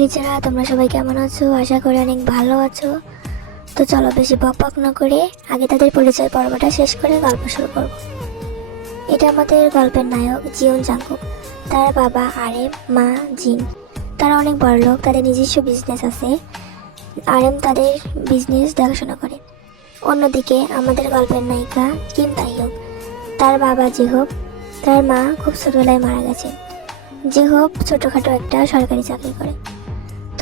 কলিজারা, তোমরা সবাই কেমন আছো? আশা করি অনেক ভালো আছো। তো চলো বেশি বকবক না করে আগে তাদের পরিচয় পর্বটা শেষ করে গল্প শুরু করব। এটা আমাদের গল্পের নায়ক জিওন জাংকুক। তার বাবা আরএম, মা জিন। তারা অনেক বড়লোক, তাদের নিজস্ব বিজনেস আছে। আরএম তাদের বিজনেস দেখাশোনা করে। অন্যদিকে আমাদের গল্পের নায়িকা কিম তাইয়ক। তার বাবা জেহোপ, তার মা খুব ছোটবেলায় মারা গেছেন। জেহোপ ছোটখাটো একটা সরকারি চাকরি করে।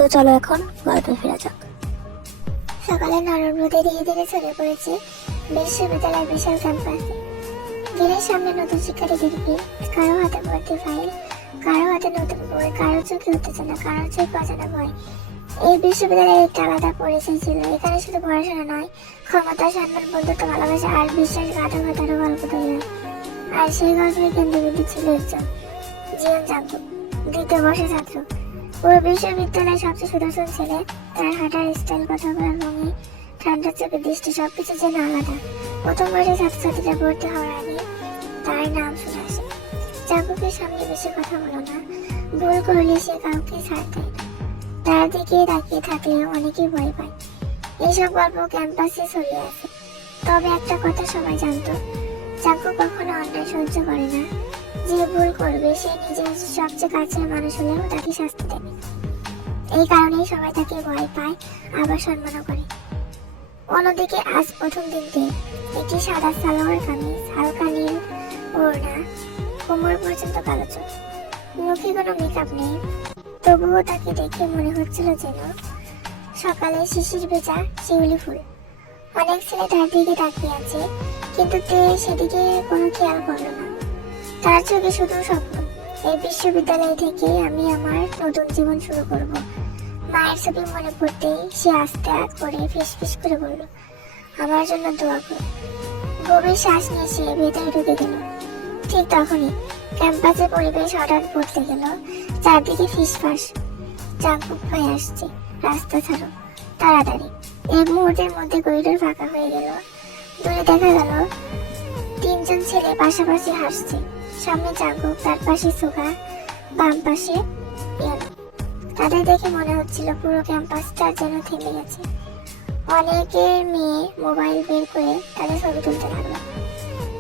তো চলো এখন গল্পে ফেরা যাক। সকালে নরম রোদে ধীরে ধীরে ছড়িয়ে পড়েছে বিশ্ববিদ্যালয়ের বিশাল ক্যাম্পাসে। গেটের সামনে নতুন শিক্ষার্থীদের ভিড়, কারো হাতে ভর্তি ফাইল, কারো হাতে নতুন বই, কারো চোখে উত্তেজনা, কারো চোখ বাজানো ভয়। এই বিশ্ববিদ্যালয়ের একটা আলাদা পরিচয় ছিল। এখানে শুধু পড়াশোনা নয়, ক্ষমতা, সম্মান, বন্ধুত্ব, ভালোবাসা আর বিশ্বাসঘাতকতারও গল্প তৈরি হয়। আর সেই গল্পের কেন্দ্রবিন্দু ছিল একজন জিওন জাংকুক, দ্বিতীয় বর্ষের ছাত্র। পুরো বিশ্ববিদ্যালয়ের সবচেয়ে সুদর্শন ছেলে। তার হাঁটার স্টাইল, কথা বলার ভঙ্গি, ঠান্ডা চোখের দৃষ্টি, সবকিছু যেন আলাদা। প্রথম বর্ষের ছাত্রছাত্রীরা ভর্তি হওয়ার আগে তার নাম শুনে আসে। জাংকুকের সামনে বেশি কথা বলো না, ভুল করলে সে কাউকে ছাড় দেয় না। তার দিকে তাকিয়ে থাকলে অনেকেই ভয় পায়। এইসব গল্প ক্যাম্পাসে ছড়িয়ে আছে। তবে একটা কথা সবাই জানতো, জাংকুক কখনো অন্যায় সহ্য করে না। যে ভুল করবে সে নিজের সবচেয়ে কাছের মানুষ হলেও তাকে শাস্তি দেবে। এই কারণেই সবাই তাকে ভয় পায়, আবার সম্মানও করে। অন্যদিকে আজ প্রথম দিনতে একটি সাদা সালোয়ার কামিজ, হালকা নীল ওড়না, কোমর পর্যন্ত কালো চোখ, মুখে কোনো মেকআপ নেই। তবুও তাকে দেখে মনে হচ্ছিল যেন সকালে শিশির ভেজা শিউলি ফুল। অনেক ছেলে তার দিকে তাকিয়ে আছে, কিন্তু সেদিকে কোনো খেয়াল করলো না। তার চোখে শুধু স্বপ্ন, এই বিশ্ববিদ্যালয় থেকে আমি আমার নতুন জীবন শুরু করব। মায়ের ছবি মনে পড়তেই সে আস্তে করে ফিসফিস করে বলল, আমার জন্য দোয়া করো। গভীর শ্বাস নিয়ে সে ভেতরে ঢুকে গেল। ঠিক তখনই ক্যাম্পাসের পরিবেশ হঠাৎ বদলে গেল। চারদিকে ফিসফাস, জাংকুক ভাই আসছে, রাস্তা ছাড়ো, তাড়াতাড়ি। এক মুহূর্তের মধ্যে করিডোর ফাঁকা হয়ে গেল। দূরে দেখা গেল তিনজন ছেলে পাশাপাশি হাসছে। সামনে জাংকুক, তার পাশে সোগা, বাম পাশে ইয়োনো। তাদের দেখে মনে হচ্ছিল পুরো ক্যাম্পাসটা যেন থেমে গেছে। অনেকের মেয়ে মোবাইল বের করে তাদের ছবি তুলতে লাগলো,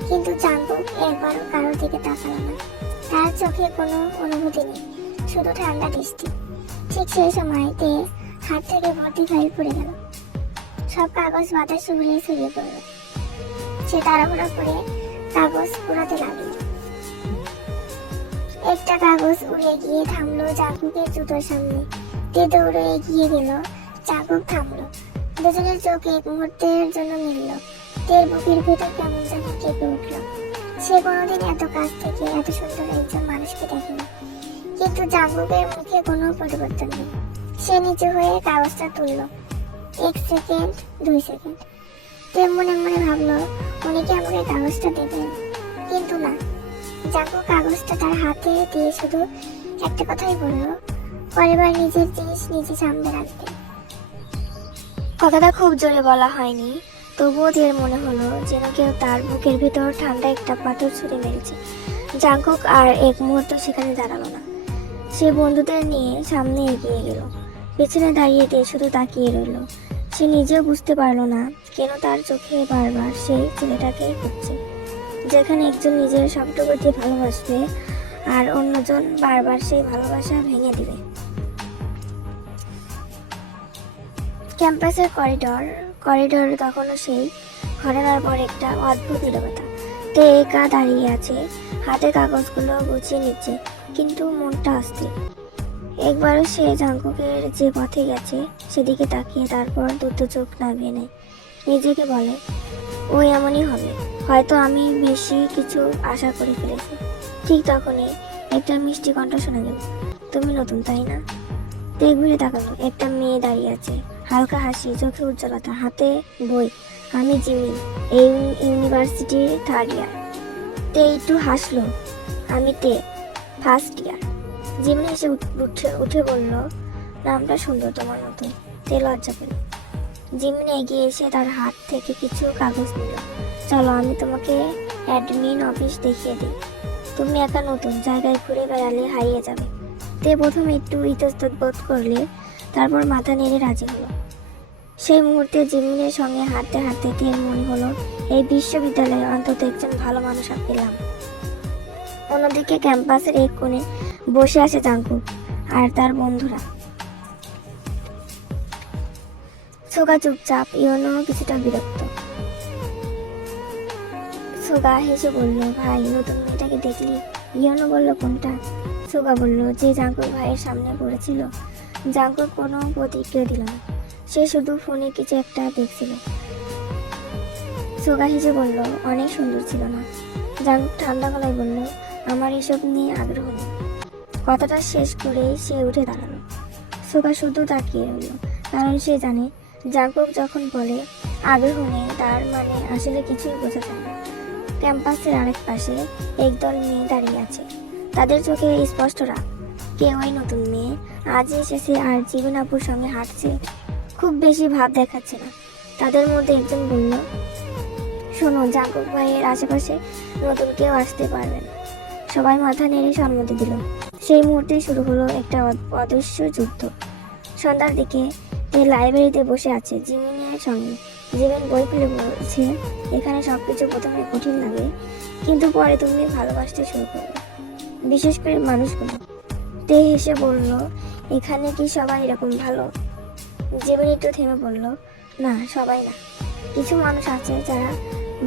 কিন্তু জাংকুক একবারও কারোর দিকে তাকালো না। তার চোখে কোনো অনুভূতি নেই, শুধু ঠান্ডা দৃষ্টি। ঠিক সেই সময়তে হাত থেকে ভর্তি ফাইল পড়ে গেল। সব কাগজ বাতাসে উড়িয়ে ছড়িয়ে পড়ল। সে তাড়াহুড়া করে কাগজ কুড়াতে লাগলো। একটা কাগজ উড়ে গিয়ে থামলো জাংকুকের জুতোর সামনে। তে দৌড়ে এগিয়ে গেল, জাংকুক থামলো। দুজনের চোখ এক মুহূর্তের জন্য মিলল। তের বুকের ভেতর কেমন যেন কেঁপে উঠল। সে কোনোদিন এত কাছ থেকে এত সুন্দর একজন মানুষকে দেখেনি। কিন্তু জাংকুকের মুখে কোনো পরিবর্তন নেই। সে নিচু হয়ে কাগজটা তুলল। 1 সেকেন্ড, 2 সেকেন্ড। তে মনে মনে ভাবলো, উনি কি আমাকে কাগজটা দেবেন? কিন্তু না, জাংকুক কাগজটা তার হাতে দিয়ে শুধু একটা কথাই বলল, পরেরবার নিজের জিনিস নিজে সামনে রাখবে। কথাটা খুব জোরে বলা হয়নি, তবুও দের মনে হলো যেন কেউ তার বুকের ভিতর ঠান্ডা একটা পাথর ছুঁড়ে মেরেছে। জাংকুক আর এক মুহূর্ত সেখানে দাঁড়ালো না। সে বন্ধুদের নিয়ে সামনে এগিয়ে গেল। পেছনে দাঁড়িয়ে তে শুধু তাকিয়ে রইল। সে নিজেও বুঝতে পারলো না কেন তার চোখে বারবার সেই ছেলেটাকেই খুঁজছে, যেখানে একজন নিজের সবটুকু দিয়ে ভালোবাসবে আর অন্যজন বারবার সেই ভালোবাসা ভেঙে দিবে। ক্যাম্পাসের করিডর তখনও সেই ঘটনার পর একটা অদ্ভুত নীরবতা। তে একা দাঁড়িয়ে আছে, হাতে কাগজগুলো গুছিয়ে নিচ্ছে, কিন্তু মনটা অস্থির। একবারও সে জাংকুকের যে পথে গেছে সেদিকে তাকিয়ে তারপর দুটো চোখ নামিয়ে নেয়। নিজেকে বলে, ও এমনই হবে, হয়তো আমি বেশি কিছু আশা করে ফেলেছি। ঠিক তখনই একটা মিষ্টি কণ্ঠ শোনা গেল, তুমি নতুন তাই না? তে ঘুরে তাকালো। একটা মেয়ে দাঁড়িয়ে আছে, হালকা হাসি, চোখে উজ্জ্বলতা, হাতে বই। আমি জিমিন, এই ইউনিভার্সিটির 3rd ইয়ার। তে একটু হাসলো। আমি তে, 1st ইয়ার। জিমিন এসে উঠে বলল, নামটা সুন্দর তোমার মতন। তে লজ্জা পেল। জিমিন এগিয়ে এসে তার হাত থেকে কিছু কাগজ নিল। চলো আমি তোমাকে অ্যাডমিন অফিস দেখিয়ে দিই। তুমি একা নতুন জায়গায় ঘুরে বেড়ালে হারিয়ে যাবে। তে প্রথমে একটু ইতস্তত বোধ করলে তারপর মাথা নেড়ে রাজি হলো। সেই মুহূর্তে জিমিনের সঙ্গে হাঁটতে হাঁটতে তের মনে হলো এই বিশ্ববিদ্যালয়ে অন্তত একজন ভালো মানুষ পেলাম। অন্যদিকে ক্যাম্পাসের এক কোণে বসে আছে জাঙ্কুক আর তার বন্ধুরা। সোগা চুপচাপ, ইওনো কিছুটা বিরক্ত। সোগা হেসে বলল, ভাই নতুন মেয়েটাকে দেখলি? ইওনো বলল, কোনটা? সোগা বলল, যে জাঙ্কুক ভাইয়ের সামনে পড়েছিল। জাঙ্কুক কোনো প্রতিক্রিয়া দিল না, সে শুধু ফোনে কিছু একটা দেখছিল। সোগা হেসে বলল, অনেক সুন্দর ছিল না? জাঙ্কুক ঠান্ডা গলায় বলল, আমার এসব নিয়ে আগ্রহ নেই। কথাটা শেষ করেই সে উঠে দাঁড়ালো। সোগা শুধু তাকিয়ে রইল, কারণ সে জানে জাঙ্কুক যখন বলে আগ্রহ নেই তার মানে আসলে কিছুই বোঝা যায় না। ক্যাম্পাসের আরেক পাশে একদল মেয়ে দাঁড়িয়ে আছে, তাদের চোখে স্পষ্ট রাগ। কে ওই নতুন মেয়ে, আজ এসেছে আর জীবন আপুর সঙ্গে হাঁটছে, খুব বেশি ভাব দেখাচ্ছে না। তাদের মধ্যে একজন বলল, শোনো, জাঙ্কুক ভাইয়ের আশেপাশে নতুন কেউ আসতে পারবে না। সবাই মাথা নেড়ে সম্মতি দিল। সেই মুহূর্তে শুরু হলো একটা অদৃশ্য যুদ্ধ। সন্ধ্যার দিকে তে লাইব্রেরিতে বসে আছে জিমিনের সঙ্গে। জিমিন বই খুলে বলছে, এখানে সবকিছু প্রথমে কঠিন লাগে, কিন্তু পরে তুমি ভালোবাসতে শুরু করবে, বিশেষ করে মানুষগুলো। তে হেসে বলল, এখানে কি সবাই এরকম ভালো? জিমিন একটু থেমে বলল, না, সবাই না। কিছু মানুষ আছে যারা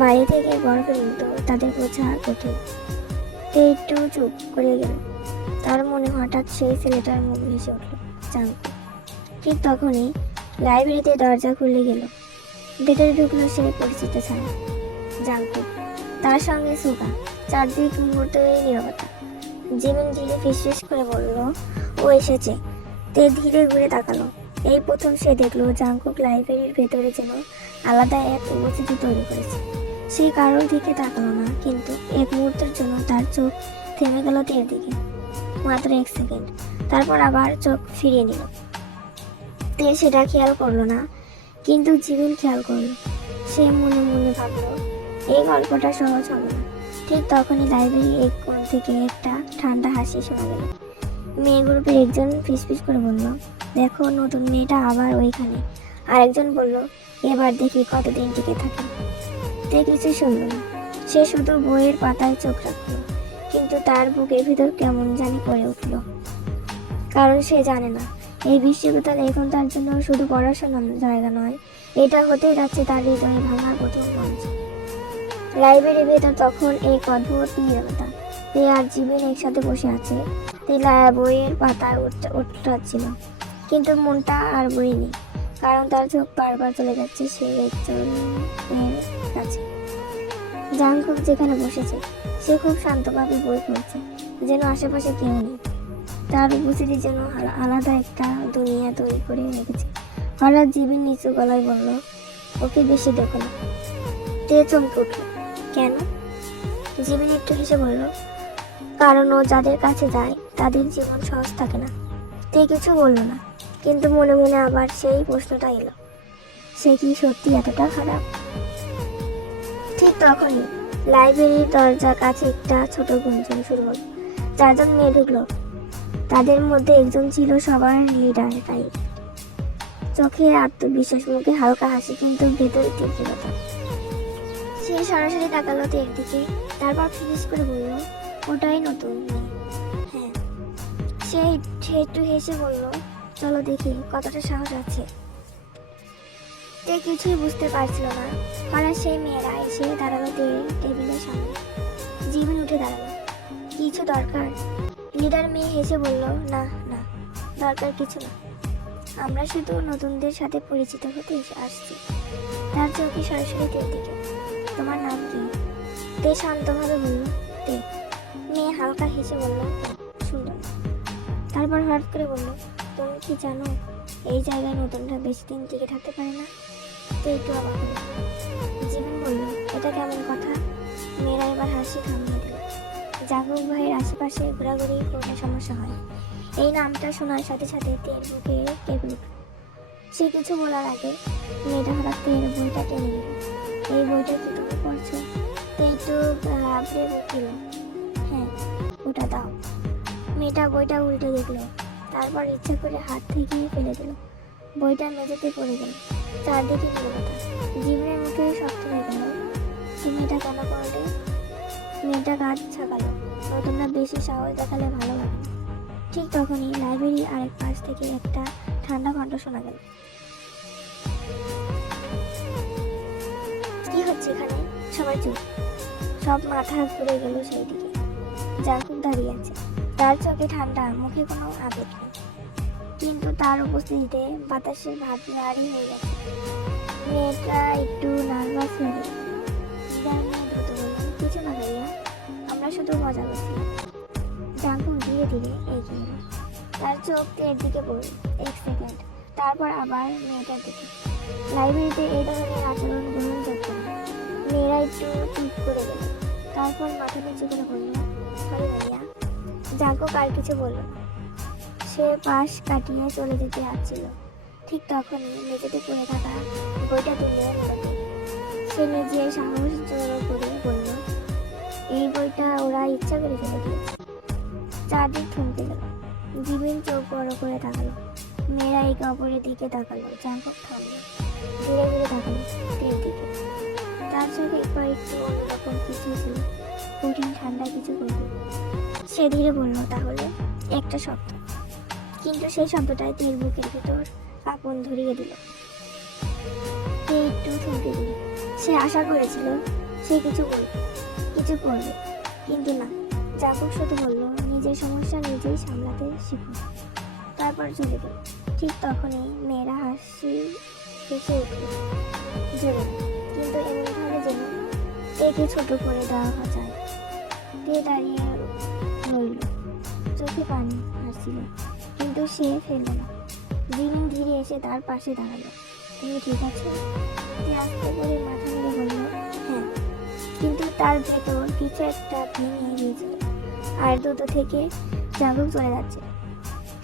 বাইরে থেকে বরফের মতো, তাদের বোঝা কঠিন। তে একটু চুপ করে গেল। তার মনে হঠাৎ সেই ছেলেটার মুখ ভেসে উঠল, জাঙ্কুক। ঠিক তখনই লাইব্রেরিতে দরজা খুলে গেল। ভেতরে ঢুকলো সেই পরিচিত ছায়া, জাঙ্কুক, তার সঙ্গে সোগা। চারদিক মুহূর্তে নীরবতা। জিমিন ধীরে ফিসফিস করে বলল, ও এসেছে। তে ধীরে ঘুরে তাকালো। এই প্রথম সে দেখলো জাঙ্কুক লাইব্রেরির ভেতরে যেন আলাদা এক উপস্থিতি তৈরি করেছে। সে কারোর দিকে তাকালো না, কিন্তু এক মুহূর্তের জন্য তার চোখ থেমে গেল তের দিকে, মাত্র 1 সেকেন্ড। তারপর আবার চোখ ফিরিয়ে নিল। তে সেটা খেয়াল করলো না, কিন্তু জিমিন খেয়াল করলো। সে মনে মনে ভাবলো, এই গল্পটা সহজ হবে না। ঠিক তখনই লাইব্রেরির এক কোণ থেকে একটা ঠান্ডা হাসি শোনা গেল। মেয়ে গ্রুপের একজন ফিসফিস করে বলল, দেখো, নতুন মেয়েটা আবার ওইখানে। আরেকজন বলল, এবার দেখি কতদিন টিকে থাকে। তে কিছু শুনল না, সে শুধু বইয়ের পাতায় চোখ রাখলো। কিন্তু তার বুকের ভিতর কেমন জানি করে উঠল, কারণ সে জানে না এই বিশ্ববিদ্যালয় এখন তার জন্য শুধু পড়াশোনার জায়গা নয়, এটা হতে যাচ্ছে তার হৃদয়ে ভাঙার প্রথম মঞ্চ। লাইব্রেরির ভেতর তখন এক অদ্ভুত নীরবতা। তে আর জিমিন একসাথে বসে আছে। তে বইয়ের পাতায় উঠছিল, কিন্তু মনটা আর বই নেই, কারণ তার চোখ বারবার চলে যাচ্ছে সেই একজনের কাছে। জাঙ্কুক যেখানে বসেছে, সে খুব শান্তভাবে বই পড়ছে, যেন আশেপাশে কেউ নেই। তার উপস্থিতি যেন আলাদা একটা দুনিয়া তৈরি করে রেখেছে। হঠাৎ জিমিন নিচু গলায় বলল, ওকে বেশি দেখো না। তে চমকে উঠল, কেন? জিমিন একটু হেসে বলল, কারণ ও যাদের কাছে যায় তাদের জীবন সহজ থাকে না। তে কিছু বলল না, কিন্তু মনে মনে আবার সেই প্রশ্নটা এলো, সে কি সত্যি এতটা খারাপ? ঠিক তখনই লাইব্রেরির দরজার কাছে একটা ছোট গুঞ্জন শুরু হলো। 4 জন মেয়ে ঢুকলো। তাদের মধ্যে একজন ছিল সবার লিডার টাইপ। চোখে আত্মবিশ্বাস, মুখে হালকা হাসি, কিন্তু ভেতরে তীব্রতা। সে সরাসরি তাকালো তের দিকে, তারপর ফিনিশ করে বলল, ওটাই নতুন মেয়ে? হ্যাঁ। সে একটু হেসে বলল, চলো দেখি কতটা সাহস আছে। তে কিছুই বুঝতে পারছিল না। হঠাৎ সেই মেয়েরা এসে দাঁড়ালো টেবিলের সামনে। জিমিন উঠে দাঁড়ালো, কিছু দরকার? লিডার মেয়ে হেসে বলল, না না, দরকার কিছু না, আমরা শুধু নতুনদের সাথে পরিচিত হতে আসছি। তার চোখে সরাসরি তের দিকে। তোমার নাম কি? তে শান্তভাবে বলল, তে। মেয়ে হালকা হেসে বলল, সুন্দর। তারপর হঠাৎ করে বলল, তুমি কি জানো এই জায়গায় নতুনরা বেশি দিন টিকে থাকতে পারে না? তে একটু অবাক হলো। জিমিন বলল, এটা কেমন কথা? মেয়েরা এবার হাসি থামিয়ে দিল। জাঙ্কুক ভাইয়ের আশেপাশে ঘোরাঘুরি করলে সমস্যা হয়, এই নামটা শোনার সাথে সাথে তের বুকে কেঁপে উঠল। সে কিছু বলার আগে মেয়েটা হঠাৎ তের বইটা টেনে নিল। এই বইটা কি তুমি পড়ছো? তে একটু ঘাবড়ে উঠল। হ্যাঁ, ওটা দাও। মেয়েটা বইটা উল্টে দেখলো, তারপর ইচ্ছে করে হাত থেকে ফেলে দিল। বইটা মেঝেতে পড়ে গেল। চারদিকে নীরবতা। জীবনের মুখে শক্ত হয়ে গেল, তুমি এটা কেন করলে? মেয়েটা কাজ ছাকালো, তোমরা বেশি সাহস দেখালে ভালো লাগে না। ঠিক তখনই লাইব্রেরির আরেক পাশ থেকে একটা ঠান্ডা কণ্ঠ শোনা গেল। কি হচ্ছে এখানে? সবাই চুপ। সব মাথা ঘুরে গেল সেই দিকে। জাঙ্কুক দাঁড়িয়ে আছে, তার চোখে ঠান্ডা, মুখে কোনো আবেগ নেই, কিন্তু তার উপস্থিতিতে বাতাসের ভাব ভারী হয়ে গেছে। মেয়েটা একটু নার্ভাস হয়ে গেল। বিদায় নিয়ে দ্রুত বলল, কিছু না ভাইয়া, আমরা শুধু মজা করছি। জাঙ্কুক ধীরে ধীরে এগিয়ে এলো। তার চোখ এর দিকে পড়ল এক সেকেন্ড, তারপর আবার মেয়েটার দিকে। লাইব্রেরিতে এই ধরনের আচরণ গ্রহণযোগ্য না। মেয়েরা একটু চুপ করে গেল, তারপর মাথা নিচু করে বলল, সরি ভাইয়া। জাঙ্কুক আর কিছু বলল না। সে পাশ কাটিয়ে চলে যেতে যাচ্ছিল। ঠিক তখনই মেঝেতে পড়ে থাকা বইটা তুলে নিল। সে নিজের সাহস জোর করে বলল, এই বইটা ওরা ইচ্ছা করে ফেলে দিয়েছে। চারদিক থমকে গেল। জিমিন চোখ বড় করে তাকালো। মেয়েরা একে অপরের দিকে তাকালো। জাঙ্কুক থামলো, ধীরে ধীরে তাকালো তের দিকে। তার চোখে একটু অন্যরকম কিছু ছিল, কঠিন ঠান্ডা কিছু করবে। সে ধীরে বলল, তাহলে একটা শব্দ। কিন্তু সেই শব্দটাই তের বুকের ভিতর কাঁপন ধরিয়ে দিল। তে একটু থমকে দিল। সে আশা করেছিল সে কিছু বলবে, কিছু করবে, কিন্তু না। জাঙ্কুক শুধু বলল, নিজের সমস্যা নিজেই সামলাতে শিখুন। তারপর চলে গেল। ঠিক তখনই মেয়েরা হেসে উঠল জোরে, কিন্তু এমনভাবে যেন একে ছোট করে দেওয়া যায়। তে দাঁড়িয়ে রইল, চোখে পানি আসছিল, কিন্তু সে ফেলল না। জিমিন ধীরে এসে তার পাশে দাঁড়ালো। তুমি ঠিক আছে? তে আস্তে করে মাথা নেড়ে বলল, হ্যাঁ। কিন্তু তার ভেতর কিছু একটা ভেঙে গিয়েছিল। আর দ্রুত থেকে জাঙ্কুক চলে যাচ্ছে।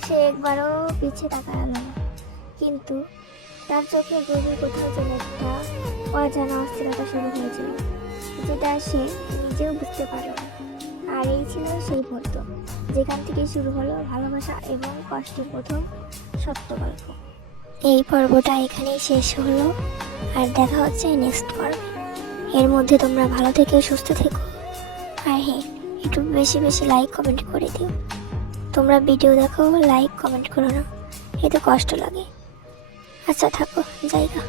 সে একবারও পিছিয়ে তাকালো না, কিন্তু তার চোখে গভীর কোথাও যেন একটা অজানা অস্থিরতা শুরু হয়েছিল, যেটা সে নিজেও বুঝতে পারল না। আর এই ছিল সেই মুহূর্ত যেখান থেকে শুরু হলো ভালোবাসা এবং কষ্টের প্রথম সত্য গল্প। এই পর্বটা এখানেই শেষ হলো, আর দেখা হচ্ছে নেক্সট পর্বে। এর মধ্যে তোমরা ভালো থেকে সুস্থ থেকো, আর হ্যাঁ, একটু বেশি বেশি লাইক কমেন্ট করে দিও। তোমরা ভিডিও দেখো, লাইক কমেন্ট করো না, এতে কষ্ট লাগে। আচ্ছা থাকো, জায়গা।